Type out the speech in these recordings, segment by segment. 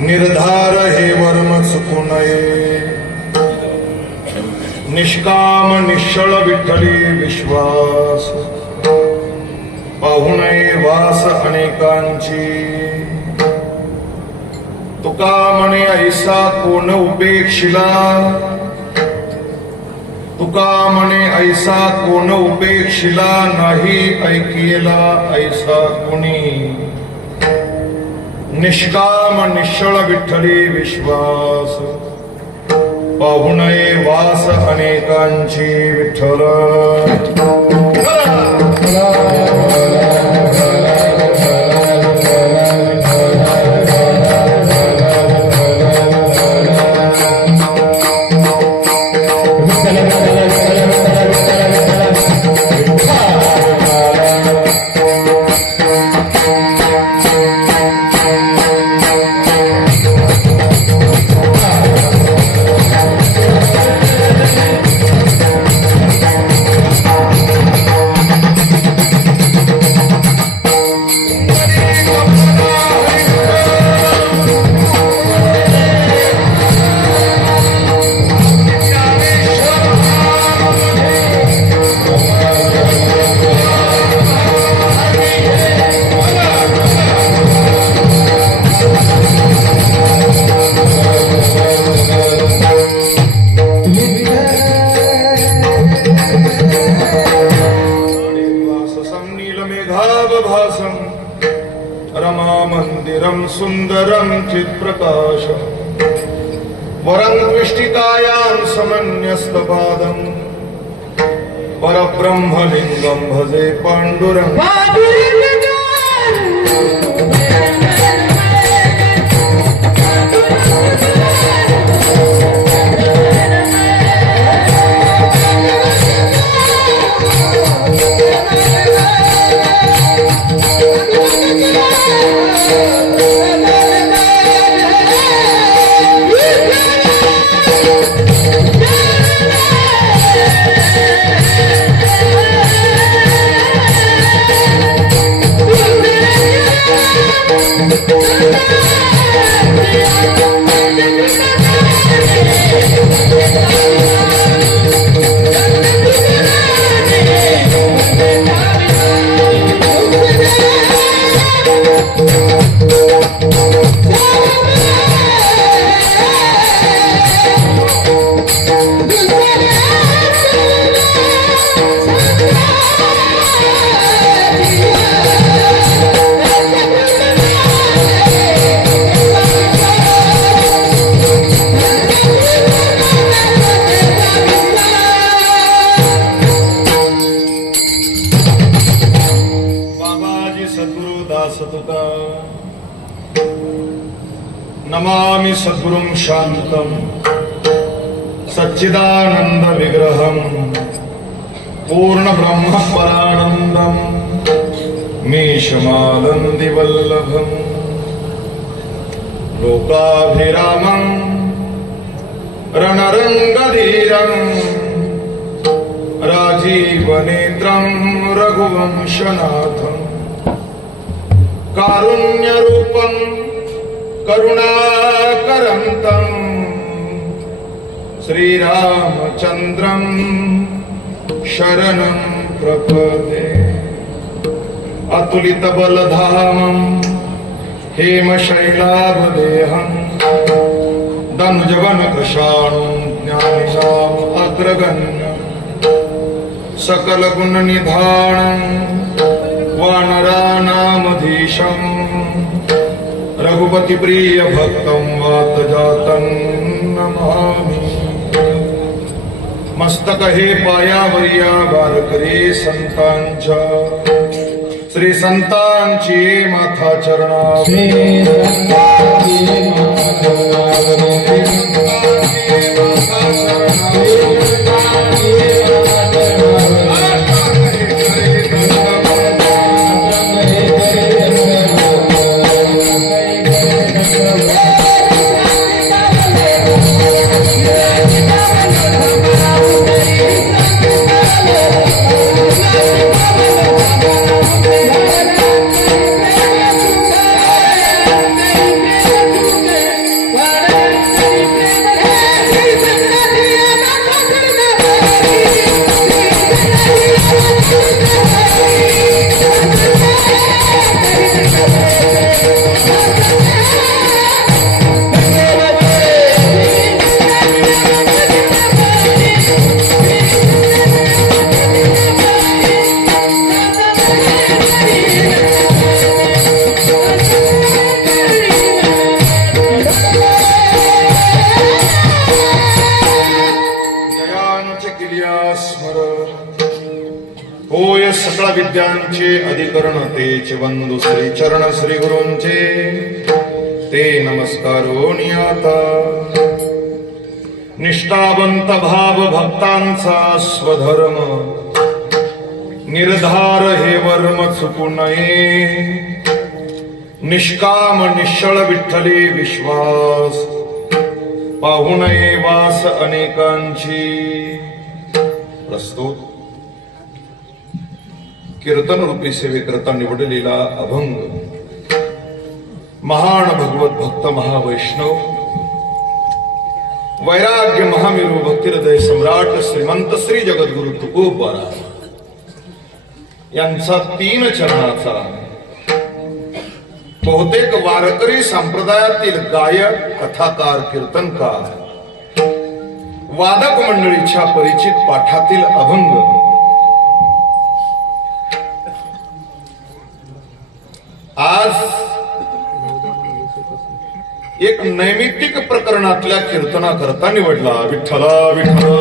निर्धार हे वर्म चुकू नये, निष्काम निश्चळ विठ्ठली विश्वास, पाहू नये वास अनेकांची. तुका म्हणे ऐसा कोण उपेक्षिला, तुका म्हणे ऐसा कोण उपेक्षिला, नाही ऐकिला ऐसा कुणी. निष्काम निश्चळ विठ्ठली विश्वास, पाहू नये वास अनेकांची. विठ्ठल रमा मंदिरं सुंदरं चित्प्रकाशं, वरं दृष्टिकायां समन्यस्तपादं, परब्रह्मलिंगं भजे पाण्डुरङ्गं. नमामि सद्गुरुं शान्तं सच्चिदानंद विग्रहं, पूर्ण ब्रह्म परानंदं, मीशमानंदि वल्लभं. लोकाभिरामं रणरंगधीरं, राजीवनेत्रं रघुवंशनाथं, कारुण्यरूपं करुणाकरन्तं, श्रीरामचन्द्रं शरणं प्रपदे. अतुलितबलधामं हेमशैलाभदेहं, दनुजवनकृशाणुं ज्ञानिनाम् अग्रगण्यं, सकलगुणनिधानं वानराणामधीशं, रघुपति प्रिय भक्तं वातजातं नमामि. मस्तक हे पायावरिया बारकरी संतांच्या, श्री संतांची माथा चरणावरी. गुरूंचे अधिकरण तेच वंदू श्री चरण श्री गुरूंचे ते नमस्कारो नियाता निष्ठावंत भाव भक्तांचा स्वधर्म निर्धार हे वर्म चुकू नये निष्काम निश्चळ विठ्ठली विश्वास पाहू नये वास अनेकांची. प्रस्तुत कीर्तन रूपी सेवेकरता निवडलेला अभंग महान भगवत भक्त महावैष्णव वैराग्य महामेरू भक्तिहृदय सम्राट श्रीमंत श्री जगद्गुरु तुकोबाराज यांचा 3 चरणाचा बहुतेक वारकरी संप्रदायातील गायक कथाकार कीर्तनकार वादक मंडळीच्या परिचित पाठातील अभंग आज एक नैमित्तिक प्रकरणातल्या कीर्तनाकरता निवडला. विठ्ठला विठ्ठला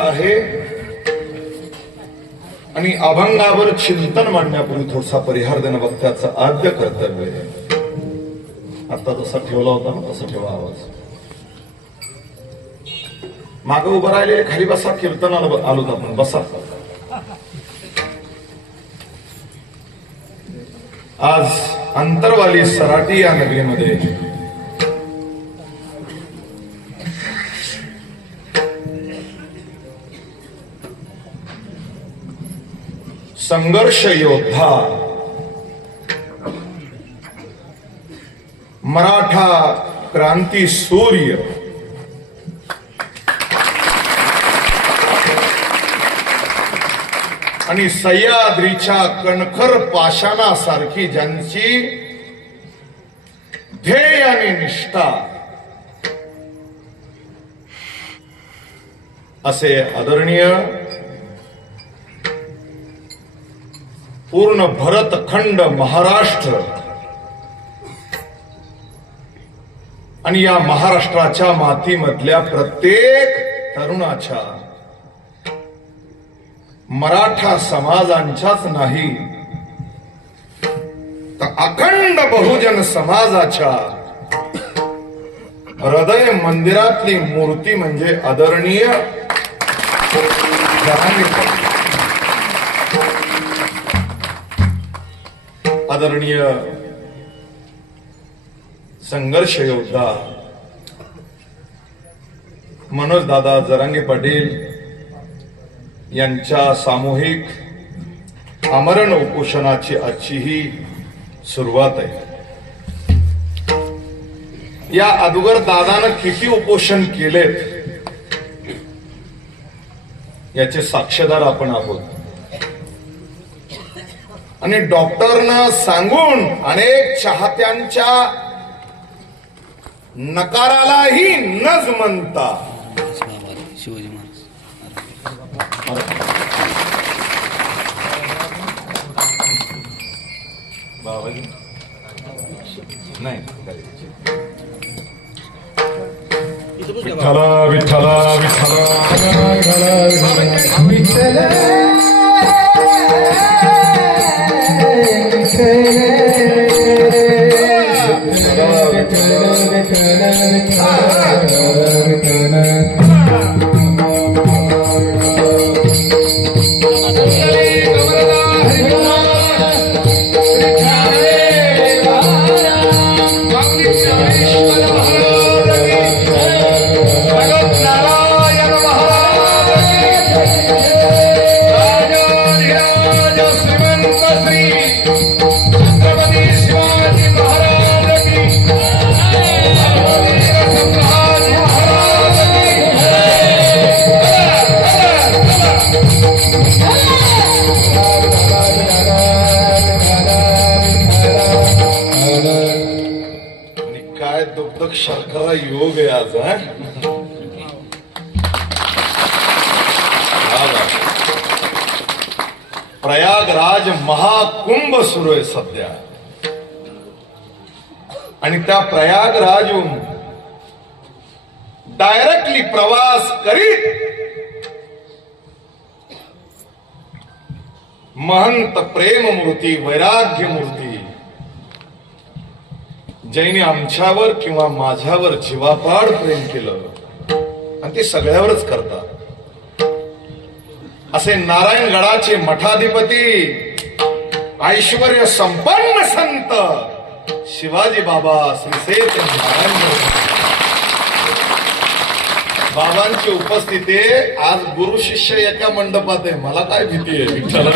आहे आणि अभंगावर चिंतन मांडण्यापूर्वी थोडासा परिहार देणं वक्त्याचं आद्य कर्तव्य आहे. आता जसा ठेवला होता ना तसा ठेवा आवाज. माग उभं राहिले खाली बसा. कीर्तनाला आलो आपण बसा. आज अंतरवाली सराटी या नगरीमध्ये संघर्ष योद्धा मराठा क्रांती सूर्य आणि सह्याद्रीच्या कणखर पाषाणासारखी ज्यांची ध्येय आणि निष्ठा असे आदरणीय पूर्ण भरतखंड महाराष्ट्र आणि या महाराष्ट्राच्या मातीमधल्या प्रत्येक तरुणाच्या मराठा समाजांच्याच नाही तर अखंड बहुजन समाजाच्या हृदय मंदिरातली मूर्ती म्हणजे आदरणीय आदरणीय संघर्ष योद्धा मनोज दादा जरांगे पाटील यांच्या सामूहिक आमरण उपोषणाची आजची ही सुरुवात आहे. या अगोदर दादानं किती उपोषण केलेत याचे साक्षीदार आपण आहोत. आणि डॉक्टरना सांगून अनेक चाहत्यांच्या नकारालाही न जुमनता शिवाजी महाराज नाही विठ्ठला विठ्ठला विठ्ठला खरा योग आहे आज. प्रयागराज महाकुंभ सुरू आहे सध्या आणि त्या प्रयागराजहून डायरेक्टली प्रवास करीत महंत प्रेम मूर्ती वैराग्य मूर्ती ज्यांनी आमच्यावर किंवा माझ्यावर जीवापाड प्रेम केलं आणि ते सगळ्यावरच करतात असे नारायणगडाचे मठाधिपती ऐश्वर्य संपन्न संत शिवाजी बाबा श्रीसेठ नारायणगड बाबांची उपस्थिती आज गुरु शिष्य एका मंडपात आहे. मला काय भीती आहे विठ्ठला.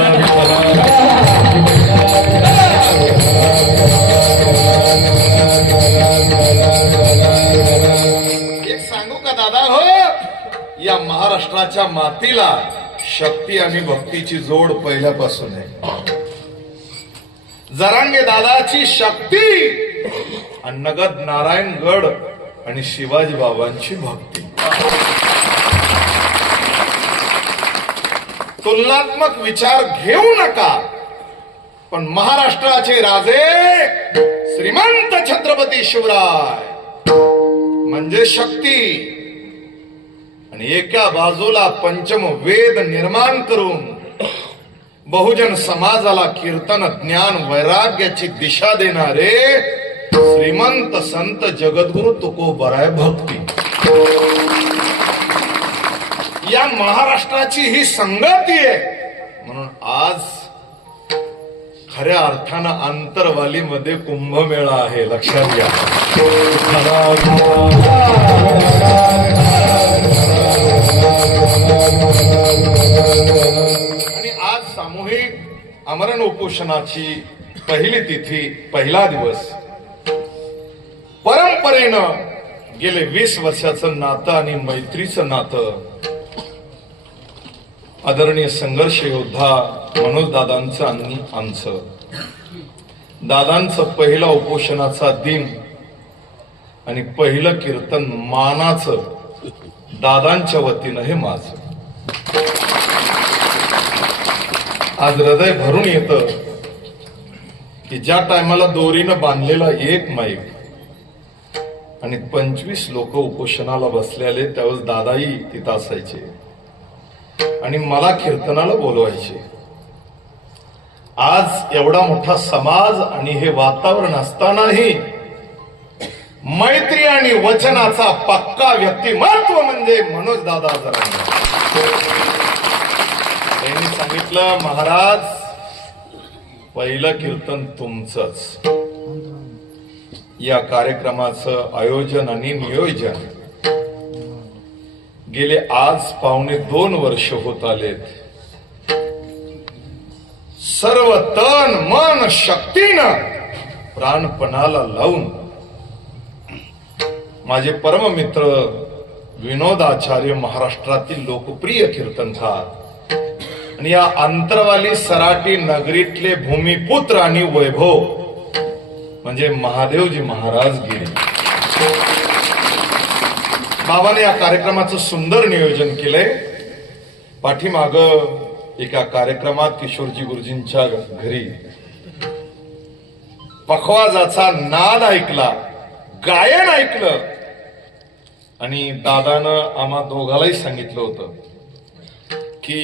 एक सांगू का दादा हो, या महाराष्ट्राच्या मातीला शक्ती आणि भक्तीची जोड पहिल्यापासून आहे. जरांगे दादाची शक्ती आणि नगद नारायणगड आणि शिवाजी बाबांची भक्ती. तुलनात्मक विचार घेऊ नका, पण महाराष्ट्राचे राजे श्रीमंत छत्रपती शिवराय म्हणजे शक्ती आणि एका बाजूला पंचम वेद निर्माण करून बहुजन समाजाला कीर्तन ज्ञान वैराग्याची दिशा देणारे श्रीमंत संत जगद्गुरु तुकोबराय भक्ती. या महाराष्ट्राची ही संगती आहे. म्हणून आज खऱ्या अर्थानं आंतरवालीमध्ये कुंभमेळा आहे, लक्षात घ्या. आणि आज सामूहिक आमरण उपोषणाची पहिली तिथी, पहिला दिवस. परंपरेनं गेले 20 वर्षाचं नातं आणि मैत्रीचं नातं आदरणीय संघर्ष योद्धा मनोज दादांचं आणि आमचं. दादांचं पहिला उपोषणाचा दिन आणि पहिलं कीर्तन मानाचं दादांच्या वतीनं हे माझं. आज हृदय भरून येतं की ज्या टायमाला दोरीनं बांधलेला एक माईक आणि 25 लोक उपोषणाला बसलेले त्यावेळेस दादाही तिथं असायचे आणि मला कीर्तनाला बोलवायचे. आज एवढा मोठा समाज आणि हे वातावरण असतानाही मैत्री आणि वचनाचा पक्का व्यक्तिमत्व म्हणजे मनोज दादा जरांगे. त्यांनी सांगितलं, महाराज पहिलं कीर्तन तुमचंच. या कार्यक्रमाचं आयोजन आणि नियोजन गेले आज 2.25 वर्ष होत आलेत. सर्व तन मन शक्तीनं प्राणपणाला लावून माझे परममित्र विनोदाचार्य महाराष्ट्रातील लोकप्रिय कीर्तनकार आणि या अंतरवाली सराटी नगरीतले भूमिपुत्र आणि वैभव म्हणजे महादेवजी महाराज गिरी बाबाने या कार्यक्रमाचं सुंदर नियोजन केलंय. पाठीमाग एका कार्यक्रमात किशोरजी गुरुजींच्या घरी पखवाजाचा नाद ऐकला, गायन ऐकलं आणि दादानं आम्हा दोघालाही सांगितलं होतं की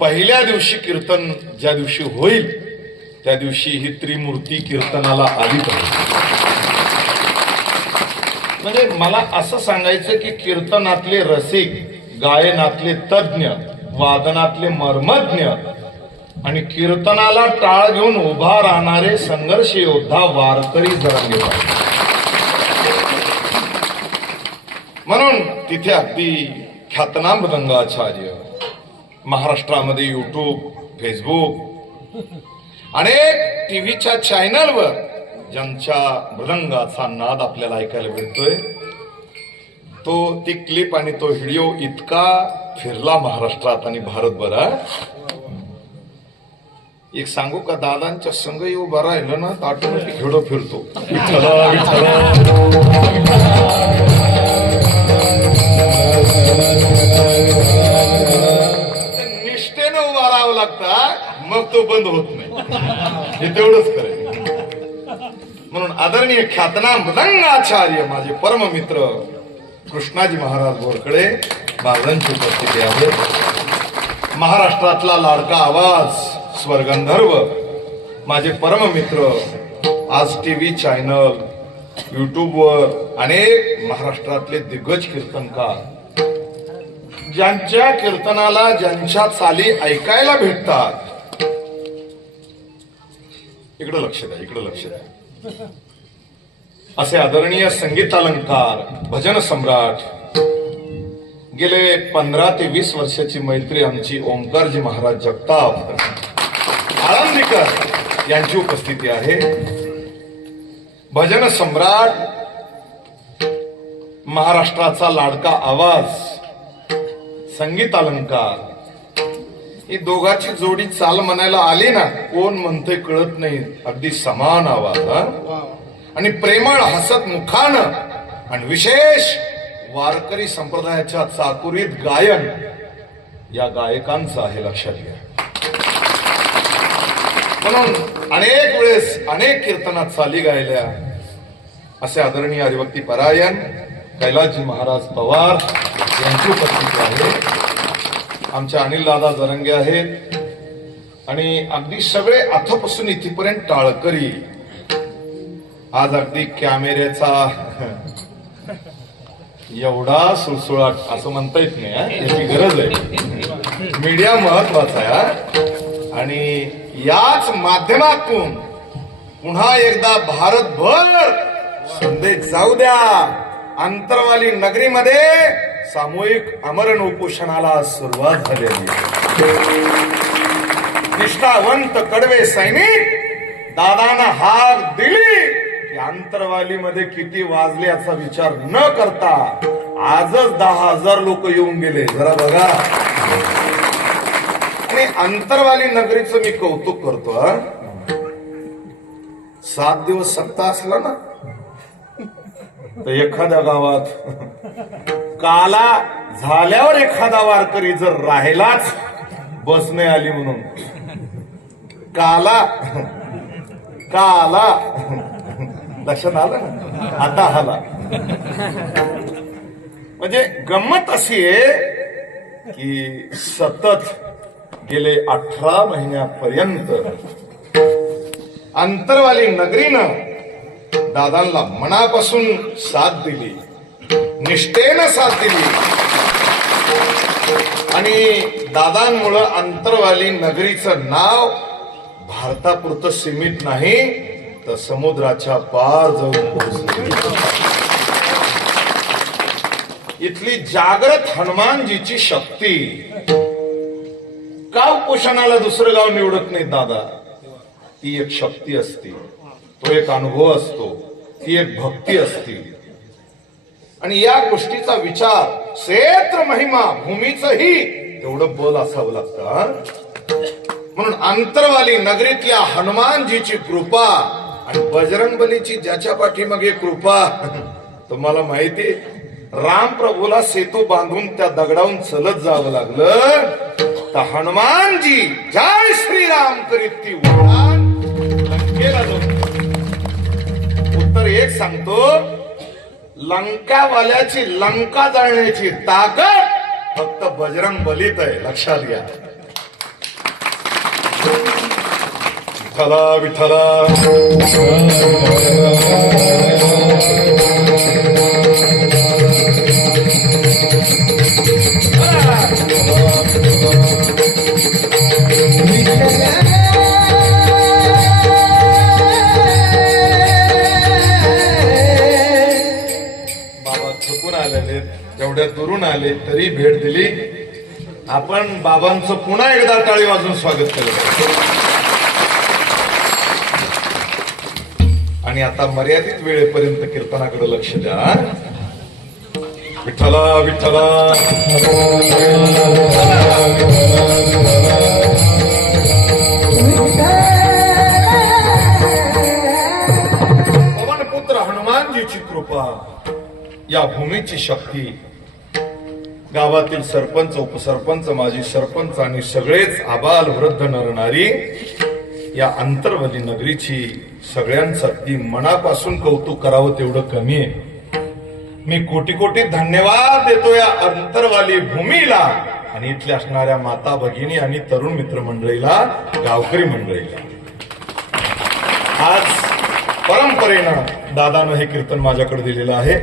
पहिल्या दिवशी कीर्तन ज्या दिवशी होईल त्या दिवशी ही त्रिमूर्ती कीर्तनाला आली पाहिजे. म्हणजे मला असं सांगायचं की कीर्तनातले रसिक, गायनातले तज्ञ, वादनातले मर्मज्ञ आणि कीर्तनाला टाळ घेऊन उभा राहणारे संघर्ष योद्धा वारकरी जरांगे. म्हणून तिथे अगदी ख्यातनाम मृदंगाचार्य महाराष्ट्रामध्ये युट्यूब, फेसबुक, अनेक टीव्हीच्या चॅनलवर ज्यांच्या मृदंगाचा नाद आपल्याला ऐकायला भेटतोय, ती क्लिप आणि तो व्हिडिओ इतका फिरला महाराष्ट्रात आणि भारतभरात एक सांगू का, दादांच्या संग उभा राहिलं ना तर ऑटोमॅटिक घेडो फिरतो. विठ्ठला विठ्ठला निष्ठेनं उभा राहावं लागतं, मग तो बंद होत नाही. हे तेवढंच खरं. म्हणून आदरणीय ख्यातनाम मृदंगाचार्य माझे परम मित्र कृष्णाजी महाराज बोरकडे महाराजांची उपस्थिती आहे. महाराष्ट्रातला लाडका आवाज स्वर्गंधर्व माझे परम मित्र, आज टीव्ही चॅनल युट्यूबवर अनेक महाराष्ट्रातले दिग्गज कीर्तनकार, ज्यांच्या कीर्तनाला ज्यांच्या चाली ऐकायला भेटतात. इकडं लक्ष द्या, इकडं लक्ष द्या. असे आदरणीय संगीतालंकार, भजन सम्राट, गेले 15 ते 20 वर्षाची मैत्री आमची ओंकारजी महाराज जगताप आळंदीकर यांची उपस्थिती आहे. भजन सम्राट, महाराष्ट्राचा लाडका आवाज, संगीतालंकार, ही दोघांची जोडी चाल म्हणायला आली ना, कोण म्हणते कळत नाही, अगदी समान आवाज. आणि प्रेमळ हसत मुखानं आणि विशेष वारकरी संप्रदायाच्या चाकुरीत गायन या गायकांचं आहे, लक्षात घ्या. म्हणून अनेक वेळेस अनेक कीर्तनात चाली गायल्या. असे आदरणीय हरिभक्ती परायण कैलासजी महाराज पवार यांची उपस्थिती आहे. आमचे अनिल दादा जरंगे आहेत आणि अगदी सगळे आथपासून इथेपर्यंत टाळकरी. आज अगदी कॅमेऱ्याचा एवढा सुळसुळाट असं म्हणता येत नाही, याची गरज आहे. मीडिया महत्वाचा आहे आणि याच माध्यमातून पुन्हा एकदा भारतभर संदेश जाऊ द्या. अंतरवाली नगरीमध्ये सामूहिक आमरण उपोषणाला सुरुवात झालेली. निष्ठावंत कडवे सैनिक दादांना हाक दिली की अंतरवालीमध्ये किती वाजले याचा विचार न करता आजच 10,000 लोक येऊन गेले. जरा बघा. आणि अंतरवाली नगरीचं मी कौतुक करतो. 7 दिवस सप्ताह असला ना तर एखाद्या गावात काला झाल्यावर एखादा वारकरी जर राहिलाच, बस नाही आली म्हणून, काला काला लक्षात आलं ना, आता आला. म्हणजे गंमत अशी आहे की सतत गेले 18 महिन्यापर्यंत अंतरवाली नगरीनं दादांना मनापासून साथ दिली, निष्ठेनं साथ दिली. आणि दादांमुळं अंतरवाली नगरीचं नाव भारतापुरतं सीमित नाही तर समुद्राच्या पार जाऊन पोहोचले. इथली जागृत हनुमानजीची शक्ती. का उपोषणाला दुसरं गाव निवडत नाही दादा? ती एक शक्ती असते, तो एक अनुभव असतो, ती एक भक्ती असते. आणि या गोष्टीचा विचार, क्षेत्र महिमा भूमीचंही तेवढं बल असावं लागतं. म्हणून अंतरवाली नगरीतल्या हनुमानजीची कृपा आणि बजरंगबलीची ज्याच्या पाठीमागे कृपा. तुम्हाला माहिती, रामप्रभूला सेतू बांधून त्या दगडावून चलत जावं लागलं तर हनुमानजी जय श्रीराम करीत ती उड्डाण लंकेला जाऊन. उत्तर एक सांगतो, लंकावाल्याची लंका जाळण्याची ताकद फक्त बजरंग बलीत आहे, लक्षात घ्या. विठ्ठला विठ्ठला एवढ्या दुरून आले तरी भेट दिली. आपण बाबांचं पुन्हा एकदा टाळी वाजून स्वागत केलं. आणि आता मर्यादित वेळेपर्यंत कीर्तनाकडे लक्ष द्या. विठ्ठला विठ्ठला विठ्ठला कृपा, या भूमीची शक्ती, गावातील सरपंच, उपसरपंच, माजी सरपंच आणि सगळेच आबाल वृद्ध नरनारी या अंतर्वली नगरीची सगळ्यांचं अगदी मनापासून कौतुक करावं तेवढं कमी आहे. मी कोटी कोटी धन्यवाद देतो या अंतर्वाली भूमीला आणि इथल्या असणाऱ्या माता भगिनी आणि तरुण मित्र मंडळीला, गावकरी मंडळीला. आज परंपरेनं दादानं हे कीर्तन माझ्याकडे दिलेलं आहे.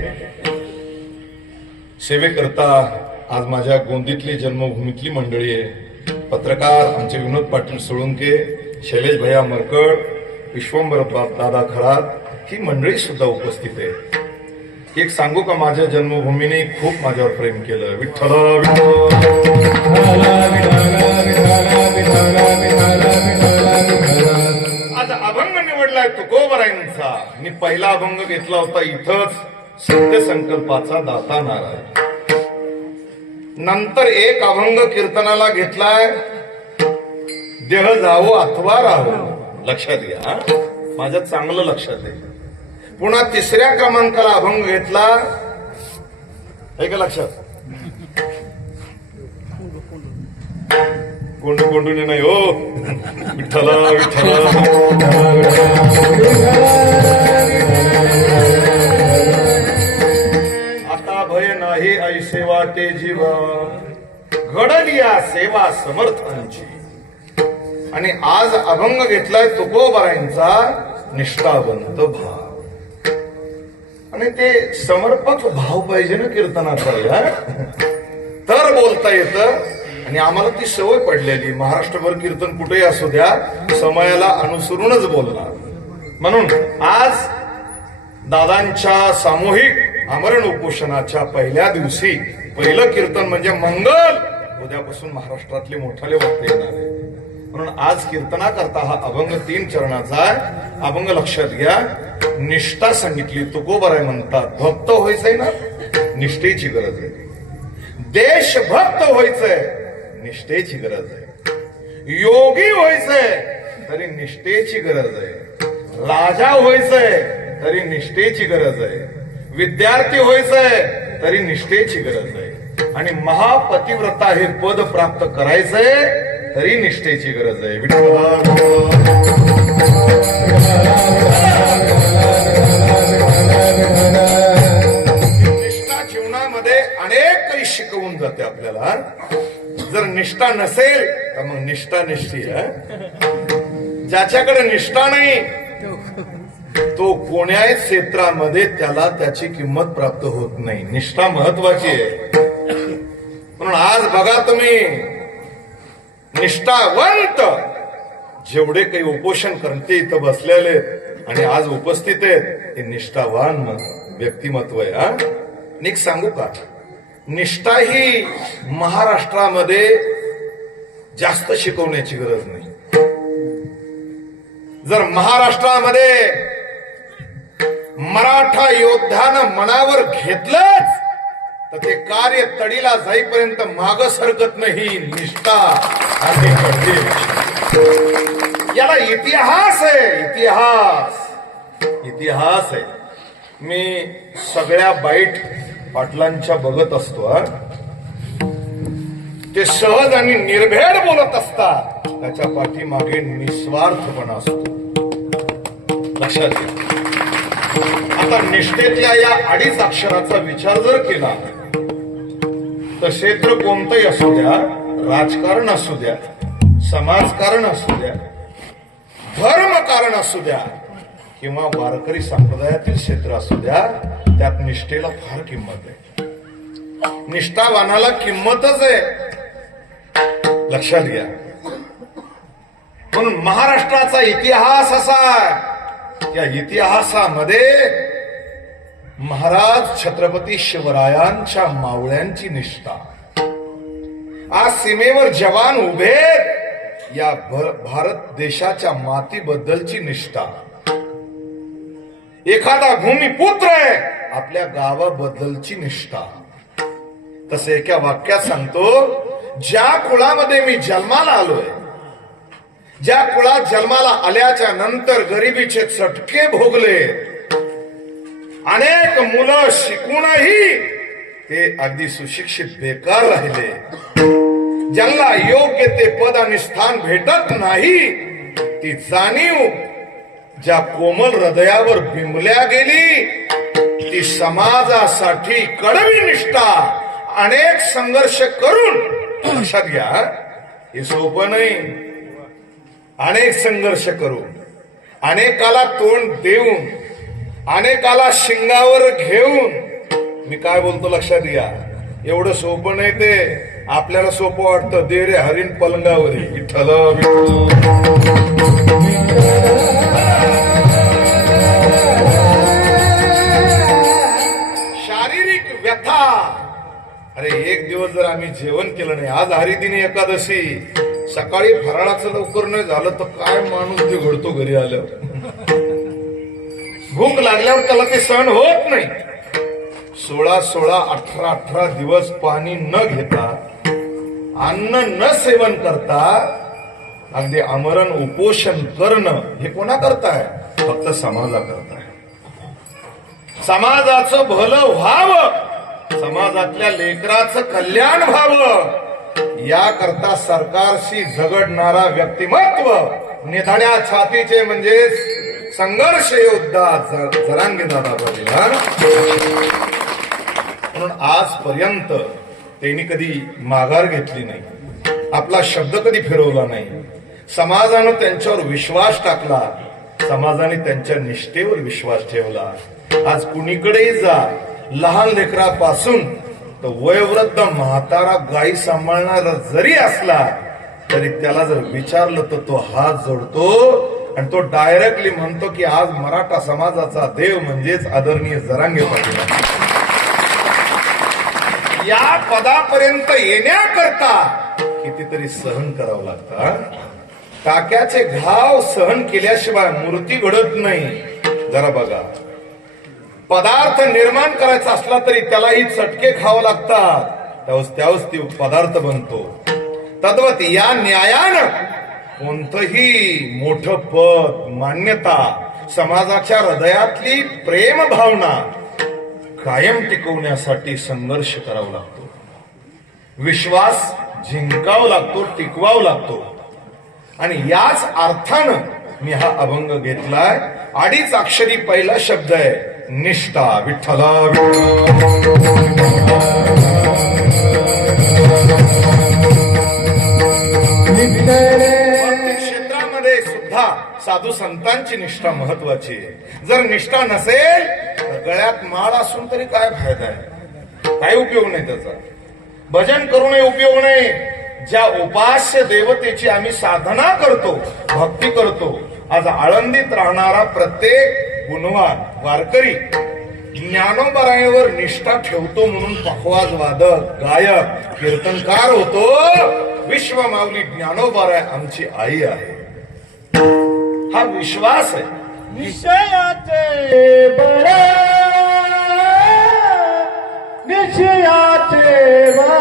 सेवेकरता आज माझ्या गोंदीतली जन्मभूमीतली मंडळी आहे. पत्रकार आमचे विनोद पाटील सोळुंके, शैलेश भैया मरकड, विश्वंभर दादा खरात, ही मंडळी सुद्धा उपस्थित आहे. एक सांगू का, माझ्या जन्मभूमीने खूप माझ्यावर प्रेम केलं. विठ्ठल आज अभंग निवडलाय तुकोबरायांचा. मी पहिला अभंग घेतला होता इथंच, सत्य संकल्पाचा दाता नारायण. नंतर एक अभंग कीर्तनाला घेतलाय, देह जावो अथवा राहो. लक्षात घ्या, माझ्या चांगलं लक्षात आहे. पुन्हा तिसऱ्या क्रमांकाला अभंग घेतला, हे का लक्षात, कोंडू कोंडूने नाही हो, विठ्ठला विठ्ठला. आता भय नाही ऐसे वाटे जीव, घडलिया सेवा समर्थांची. आणि आज अभंग घेतलाय तुकोबरायांचा, निष्ठावंत भाव. आणि ते समर्पक भाव पाहिजे ना कीर्तनाचा, तर बोलता येतं. आणि आम्हाला ती सवय पडलेली, महाराष्ट्रभर कीर्तन कुठेही असू द्या, समयाला अनुसरूनच बोलणार. म्हणून आज दादांच्या सामूहिक आमरण उपोषणाच्या पहिल्या दिवशी पहिलं कीर्तन म्हणजे मंगल. उद्यापासून महाराष्ट्रातले मोठाले वक्ते येणार आहे. म्हणून आज कीर्तना करता हा अभंग 3 चरणाचा आहे. अभंग लक्षात घ्या, निष्ठा सांगितली. तुकोबराय म्हणतात, भक्त व्हायचंय ना, निष्ठेची गरज आहे. देशभक्त व्हायचंय, निष्ठेची गरज आहे. योगी व्हायचंय तरी निष्ठेची गरज आहे. राजा व्हायचंय तरी निष्ठेची गरज आहे. विद्यार्थी व्हायचंय तरी निष्ठेची गरज आहे. आणि महापतिव्रता हे पद प्राप्त करायचंय तरी निष्ठेची गरज आहे. निष्ठा जीवनामध्ये अनेक काही शिकवून जाते आपल्याला. जर निष्ठा नसेल तर मग निष्ठा निष्ठी आहे. ज्याच्याकडे निष्ठा नाही तो कोण्याही क्षेत्रामध्ये त्याला त्याची किंमत प्राप्त होत नाही. निष्ठा महत्वाची आहे. म्हणून आज बघा तुम्ही, निष्ठावंत जेवढे काही उपोषण करते इथं बसलेले आणि आज उपस्थित आहेत, हे निष्ठावान व्यक्तिमत्व आहे. एक सांगू का, निष्ठा ही महाराष्ट्रामध्ये जास्त शिकवण्याची गरज नाही. जर महाराष्ट्रामध्ये मराठा योद्ध्यानं मनावर घेतलंच तर ते कार्य तडीला जाईपर्यंत माग सरकत नाही. निष्ठा आणि याला इतिहास आहे, इतिहास आहे. मी सगळ्या बाईट पाटलांच्या बघत असतो. ते सहज आणि निर्भेड बोलत असतात, त्याच्या पाठीमागे निस्वार्थपणा असतो. लक्षात घ्या. आता निष्ठेतल्या या 2.5 अक्षराचा विचार जर केला तर क्षेत्र कोणतंही असू द्या, राजकारण असू द्या, समाजकारण असू द्या, धर्मकारण असू द्या किंवा वारकरी संप्रदायातील क्षेत्र असू द्या, त्यात निष्ठेला फार किंमत आहे. निष्ठावानाला किंमतच आहे. लक्षात घ्या. म्हणून महाराष्ट्राचा इतिहास असा आहे, या इतिहासामध्ये महाराज छत्रपती शिवरायांच्या मावळ्यांची निष्ठा. आज सीमेवर जवान उभे, या भारत देशाच्या मातीबद्दलची निष्ठा. एखादा भूमिपुत्र आहे, आपल्या गावाबद्दलची निष्ठा. तसे एका वाक्यात सांगतो, ज्या कुळामध्ये मी जन्माला आलोय, ज्या कुळात जन्माला आल्याच्या नंतर गरिबीचे चटके भोगले, अनेक मुलं शिकूनही ते अगदी सुशिक्षित बेकार राहिले. ज्यांना योग्य ते पद आणि स्थान भेटत नाही, ती जाणीव ज्या कोमल हृदयावर बिंबल्या गेली, ती समाजासाठी कडवी निष्ठा अनेक संघर्ष करून, लक्षात घ्या हे सोपं नाही, अनेक संघर्ष करून, अनेकाला तोंड देऊन, अनेकाला शिंगावर घेऊन, मी काय बोलतो लक्षात घ्या, एवढं सोपं नाही ते. आपल्याला सोपं वाटतं, दे रे हरीण पलंगावर, विठ्ठल शारीरिक व्यथा. अरे एक दिवस जर आम्ही जेवण केलं नाही, आज हरिदिनी एकादशी, सकाळी फराळाचं लवकर नाही झालं तर काय माणूस बिघडतो घरी आल्यावर. भूक लागल्यावर त्याला ते सहन होत नाही. 16-16, 18-18 दिवस पाणी न घेता, अन्न न सेवन करता, अगदी आमरण उपोषण करणं हे कोणा करताय? फक्त समाजा करताय. समाजाचं भलं व्हावं, समाजातल्या लेकराचं कल्याण व्हावं, याकरता सरकारशी झगडणारा व्यक्तिमत्व, निधाड्या छातीचे म्हणजे संघर्ष योद्धा जरांगे दादा पाटील. म्हणून आजपर्यंत त्यांनी कधी माघार घेतली नाही, आपला शब्द कधी फिरवला नाही. समाजानं त्यांच्यावर विश्वास टाकला, समाजाने त्यांच्या निष्ठेवर विश्वास ठेवला. आज कुणीकडेही जा, लहान लेकरापासून तर वयोवृद्ध म्हातारा गाई सांभाळणारा जरी असला तरी त्याला जर विचारलं तर तो हात जोडतो आणि तो डायरेक्टली म्हणतो की आज मराठा समाजाचा देव म्हणजेच आदरणीय जरांगे पाटील. या पदापर्यंत येण्याकरता कितीतरी सहन करावं लागतं. टाक्याचे घाव सहन केल्याशिवाय मूर्ती घडत नाही. जरा बघा, पदार्थ निर्माण करायचा असला तरी त्यालाही चटके खावं लागतात, त्यावेळेस ती पदार्थ बनतो. तद्वत या न्यायानं कोणतंही मोठं पद, मान्यता, समाजाच्या हृदयातली प्रेम भावना कायम टिकवण्यासाठी संघर्ष करावा लागतो, विश्वास जिंकावा लागतो, टिकवावा लागतो. आणि याच अर्थानं मी हा अभंग घेतलाय. 2 अक्षरी पहिला शब्द आहे निष्ठा. विठ्ठला प्रत्येक क्षेत्रामध्ये सुद्धा साधू संतांची निष्ठा महत्वाची आहे. जर निष्ठा नसेल तर गळ्यात माळ असून तरी काय फायदा आहे? काय उपयोग नाही त्याचा. भजन करूनही उपयोग नाही. ज्या उपास्य देवतेची आम्ही साधना करतो, भक्ती करतो, आज आळंदीत राहणारा प्रत्येक गुणवान वारकरी ज्ञानोबरायांवर निष्ठा ठेवतो म्हणून पखवाज वादक, गायक, कीर्तनकार होतो. विश्व माऊली ज्ञानोबराय आमची आई आहे, हा विश्वास आहे. निश्चयाचे बळ, निश्चयाचे बळ,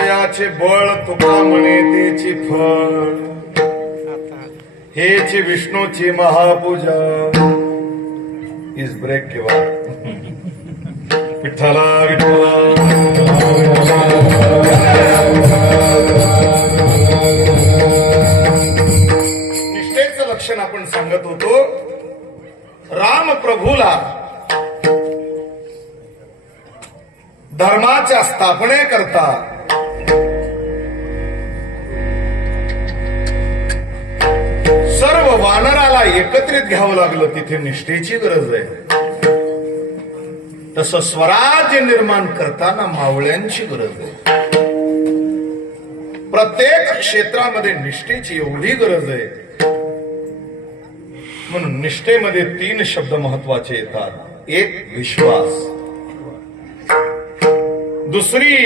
निश्चयाचे बळ तुका म्हणे तेची फळ हेच विष्णूची महापूजा इस ब्रेक किंवा विठ्ठला निष्ठेचं लक्षण आपण सांगत होतो. राम प्रभूला धर्माच्या स्थापनेकरता सर्व वानराला एकत्रित घ्यावं लागलं. तिथे निष्ठेची गरज आहे. तसं स्वराज्य निर्माण करताना मावळ्यांची गरज आहे. प्रत्येक क्षेत्रामध्ये निष्ठेची एवढी गरज आहे. म्हणून निष्ठेमध्ये 3 शब्द महत्वाचे येतात. एक विश्वास, दुसरी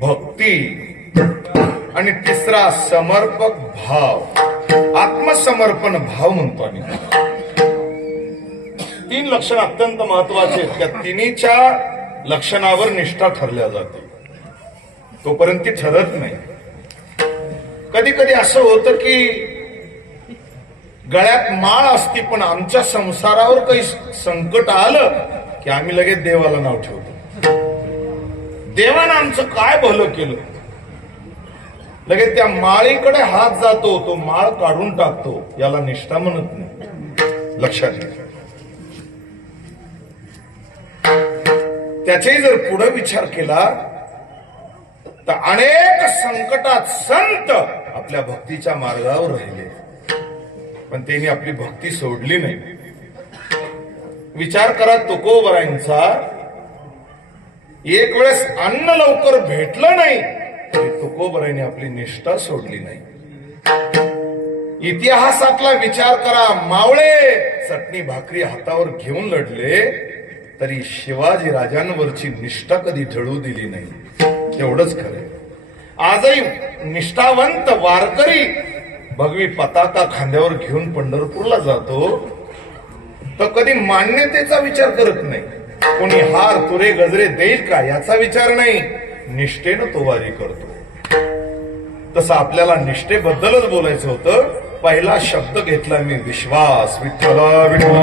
भक्ती आणि तिसरा समर्पक भाव, आत्मसमर्पण भाव म्हणतो आम्ही. 3 लक्षण अत्यंत महत्वाचे आहेत. त्या तिन्हीच्या लक्षणावर निष्ठा ठरल्या जाते. तोपर्यंत ती ठरत नाही. कधी कधी असं होतं की गळ्यात माळ असती पण आमच्या संसारावर काही संकट आलं की आम्ही लगेच देवाला नाव ठेवतो. देवानं आमचं काय भलं केलं, लगेच त्या माळीकडे हात जातो, तो माळ काढून टाकतो. याला निष्ठा म्हणत नाही. लक्षात घ्या. त्याचाही जर पुढे विचार केला तर अनेक संकटात संत आपल्या भक्तीच्या मार्गावर राहिले, पण त्यांनी आपली भक्ती सोडली नाही. विचार करा तुकोबरायांचा. एक वेळेस अन्न लवकर भेटलं नाही तरी तुकोबरायांनी आपली निष्ठा सोडली नाही. इतिहासातला विचार करा. मावळे चटणी भाकरी हातावर घेऊन लढले तरी शिवाजी राजांवरची निष्ठा कधी ढळू दिली नाही. एवढंच खरं. आजही निष्ठावंत वारकरी भगवी पताका खांद्यावर घेऊन पंढरपूरला जातो तर कधी मान्यतेचा विचार करत नाही. कोणी हार तुरे गजरे देईल का याचा विचार नाही. निष्ठेनं तो वारी करतो. तसं आपल्याला निष्ठेबद्दलच बोलायचं होतं. पहिला शब्द घेतला मी विश्वास. विठ्ठला विठ्ठला